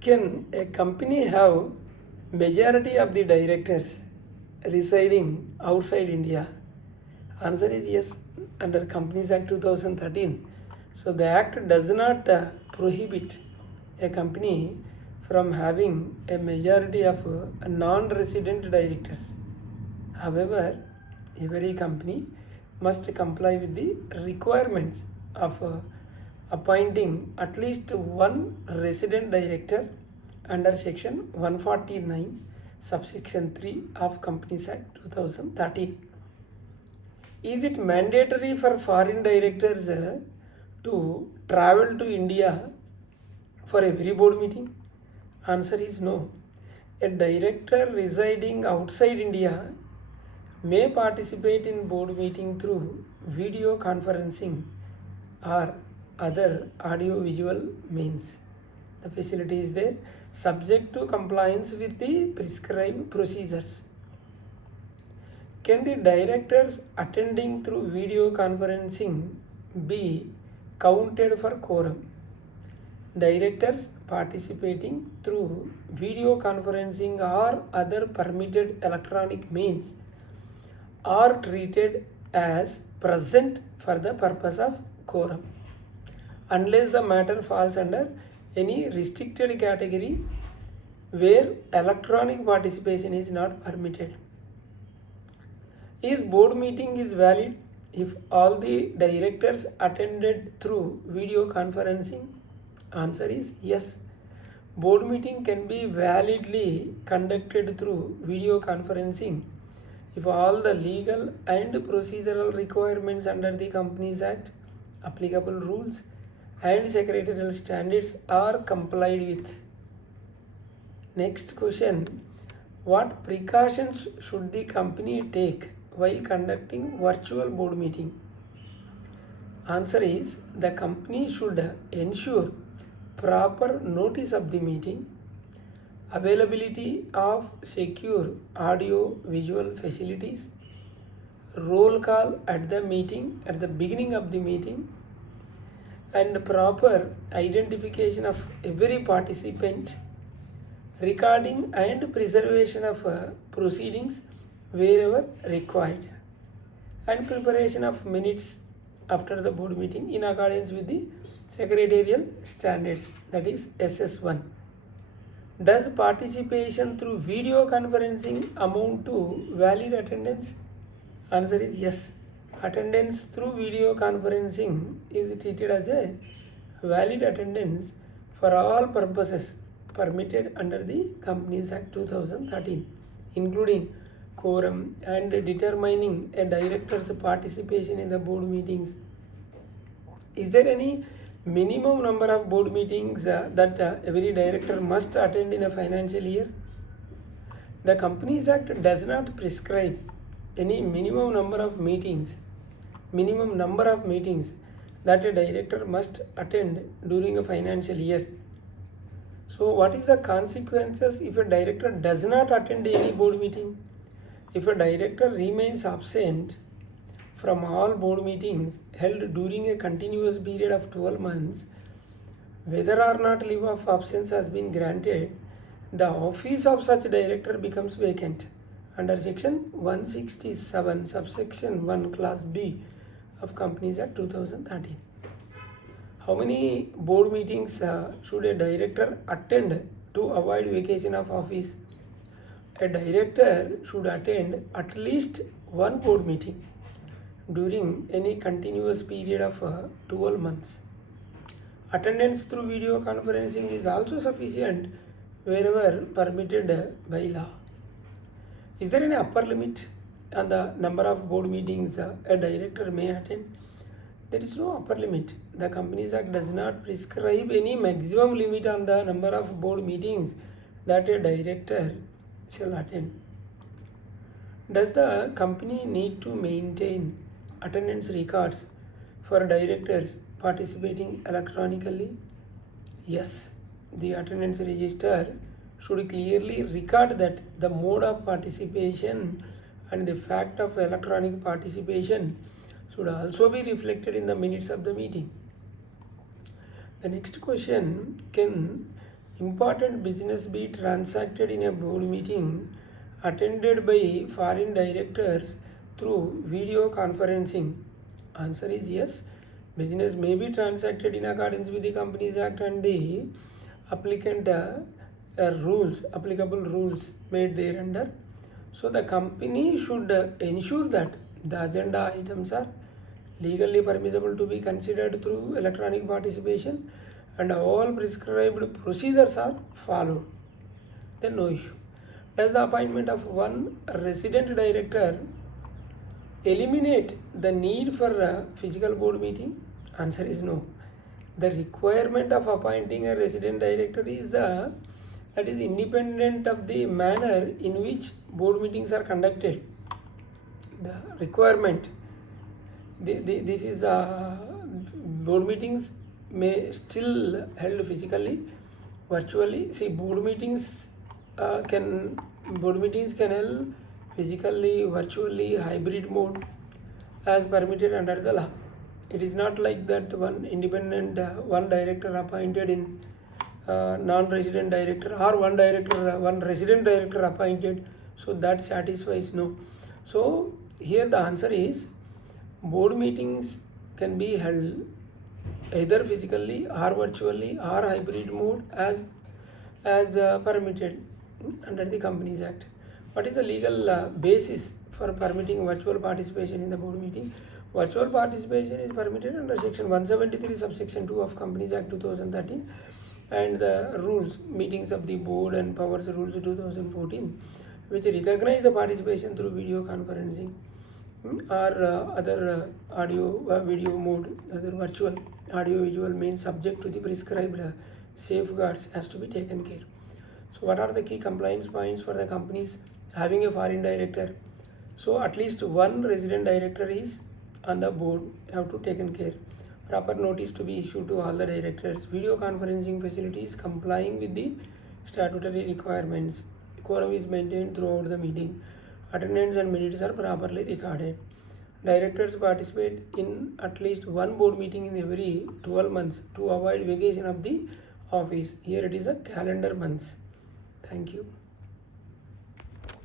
Can a company have majority of the directors residing outside India? Answer is yes, under Companies Act 2013. So the act does not prohibit a company from having a majority of non-resident directors. However, every company must comply with the requirements of appointing at least one resident director under section 149 subsection 3 of Companies Act 2013. Is it mandatory for foreign directors to travel to India for every board meeting? Answer is no. A director residing outside India may participate in board meeting through video conferencing or other audio visual means. The facility is there, subject to compliance with the prescribed procedures. Can the directors attending through video conferencing be counted for quorum? Directors participating through video conferencing or other permitted electronic means are treated as present for the purpose of quorum, unless the matter falls under any restricted category where electronic participation is not permitted. Is board meeting is valid if all the directors attended through video conferencing? Answer is yes. Board meeting can be validly conducted through video conferencing if all the legal and procedural requirements under the Companies Act, applicable rules and secretarial standards are complied with. Next question, what precautions should the company take while conducting virtual board meeting? Answer is the company should ensure proper notice of the meeting, availability of secure audio visual facilities, roll call at the meeting at the beginning of the meeting, and proper identification of every participant, recording and preservation of proceedings wherever required, and preparation of minutes after the board meeting in accordance with the secretarial standards, that is SS1. Does participation through video conferencing amount to valid attendance? Answer is yes. Attendance through video conferencing is treated as a valid attendance for all purposes permitted under the Companies Act 2013, including quorum and determining a director's participation in the board meetings. Is there any minimum number of board meetings that every director must attend in a financial year? The Companies Act does not prescribe any minimum number of meetings that a director must attend during a financial year. So what is the consequences if a director does not attend any board meeting? If a director remains absent from all board meetings held during a continuous period of 12 months, whether or not leave of absence has been granted, the office of such director becomes vacant under section 167 subsection 1 class B of Companies Act 2013. How many board meetings should a director attend to avoid vacation of office? A director should attend at least one board meeting during any continuous period of 12 months. Attendance through video conferencing is also sufficient wherever permitted by law. Is there any upper limit on the number of board meetings a director may attend? There is no upper limit. The Companies Act does not prescribe any maximum limit on the number of board meetings that a director shall attend. Does the company need to maintain attendance records for directors participating electronically? Yes, the attendance register should clearly record that the mode of participation and the fact of electronic participation should also be reflected in the minutes of the meeting. The next question, can important business be transacted in a board meeting attended by foreign directors through video conferencing? Answer is yes. Business may be transacted in accordance with the Companies Act and the applicant applicable rules made thereunder. So the company should ensure that the agenda items are legally permissible to be considered through electronic participation and all prescribed procedures are followed. Then no issue. Does the appointment of one resident director eliminate the need for a physical board meeting? Answer is no. The requirement of appointing a resident director is that is independent of the manner in which board meetings are conducted. The requirement, this is board meetings may still held physically, virtually. See, board meetings can held physically, virtually, hybrid mode as permitted under the law. It is not like that one independent one director appointed in non-resident director or one resident director appointed, so that satisfies. No. So here the answer is board meetings can be held either physically or virtually or hybrid mode as permitted under the Companies Act. What is the legal basis for permitting virtual participation in the board meeting? Virtual participation is permitted under section 173 subsection 2 of Companies Act 2013 and the rules, meetings of the board and powers rules 2014, which recognize the participation through video conferencing or other audio video mode. Other virtual audio visual means subject to the prescribed safeguards has to be taken care. So what are the key compliance points for the companies having a foreign director? So at least one resident director is on the board, have to taken care. Proper notice to be issued to all the directors. Video conferencing facilities complying with the statutory requirements. Quorum is maintained throughout the meeting. Attendance and minutes are properly recorded. Directors participate in at least one board meeting in every 12 months to avoid vacation of the office. Here it is a calendar months. Thank you.